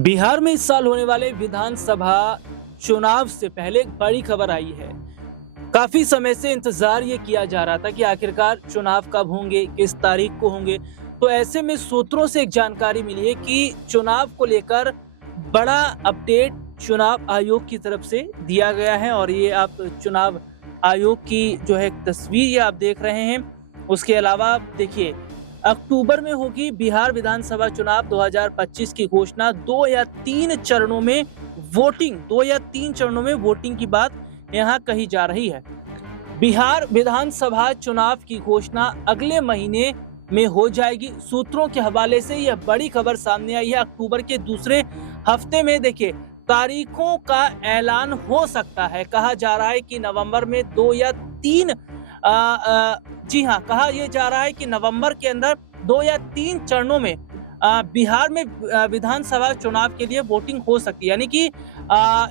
बिहार में इस साल होने वाले विधानसभा चुनाव से पहले एक बड़ी खबर आई है। काफी समय से इंतजार ये किया जा रहा था कि आखिरकार चुनाव कब होंगे, किस तारीख को होंगे। तो ऐसे में सूत्रों से एक जानकारी मिली है कि चुनाव को लेकर बड़ा अपडेट चुनाव आयोग की तरफ से दिया गया है और ये आप चुनाव आयोग की जो है तस्वीर ये आप देख रहे हैं। उसके अलावा देखिए, अक्टूबर में होगी बिहार विधानसभा चुनाव 2025 की घोषणा। 2 या 3 चरणों में वोटिंग की बात यहाँ कही जा रही है। बिहार विधानसभा चुनाव की घोषणा अगले महीने में हो जाएगी। सूत्रों के हवाले से यह बड़ी खबर सामने आई है। अक्टूबर के दूसरे हफ्ते में देखिए तारीखों का ऐलान हो सकता है। कहा जा रहा है कि नवंबर में 2 या 3 जी हाँ, कहा यह जा रहा है कि नवंबर के अंदर 2 या 3 चरणों में बिहार में विधानसभा चुनाव के लिए वोटिंग हो सकती है। यानी कि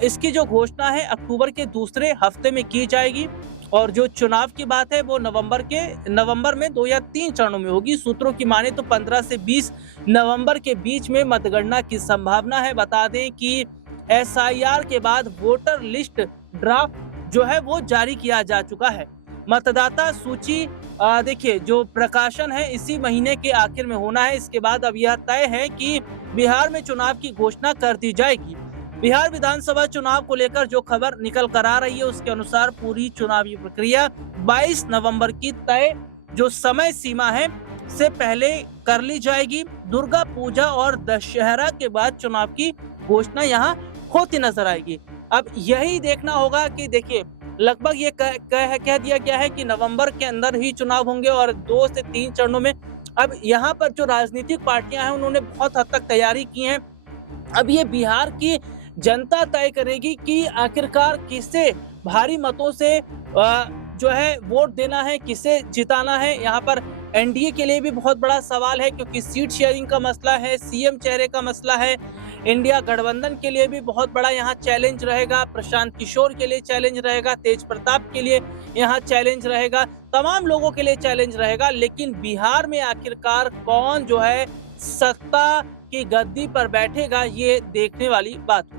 इसकी जो घोषणा है अक्टूबर के दूसरे हफ्ते में की जाएगी और जो चुनाव की बात है वो नवंबर में 2 या 3 चरणों में होगी। सूत्रों की माने तो 15 से 20 नवंबर के बीच में मतगणना की संभावना है। बता दें कि एसआईआर के बाद वोटर लिस्ट ड्राफ्ट जो है वो जारी किया जा चुका है। मतदाता सूची देखिए जो प्रकाशन है इसी महीने के आखिर में होना है। इसके बाद अब यह तय है कि बिहार में चुनाव की घोषणा कर दी जाएगी। बिहार विधानसभा चुनाव को लेकर जो खबर निकल कर आ रही है उसके अनुसार पूरी चुनावी प्रक्रिया 22 नवंबर की तय जो समय सीमा है से पहले कर ली जाएगी। दुर्गा पूजा और दशहरा के बाद चुनाव की घोषणा यहाँ होती नजर आएगी। अब यही देखना होगा कि देखिए लगभग ये कह दिया गया है कि नवंबर के अंदर ही चुनाव होंगे और 2 से 3 चरणों में। अब यहाँ पर जो राजनीतिक पार्टियां हैं उन्होंने बहुत हद तक तैयारी की है। अब ये बिहार की जनता तय करेगी कि आखिरकार किसे भारी मतों से जो है वोट देना है, किसे जिताना है। यहाँ पर एनडीए के लिए भी बहुत बड़ा सवाल है क्योंकि सीट शेयरिंग का मसला है, सीएम चेहरे का मसला है। इंडिया गठबंधन के लिए भी बहुत बड़ा यहाँ चैलेंज रहेगा, प्रशांत किशोर के लिए चैलेंज रहेगा, तेज प्रताप के लिए यहाँ चैलेंज रहेगा, तमाम लोगों के लिए चैलेंज रहेगा। लेकिन बिहार में आखिरकार कौन जो है सत्ता की गद्दी पर बैठेगा ये देखने वाली बात है।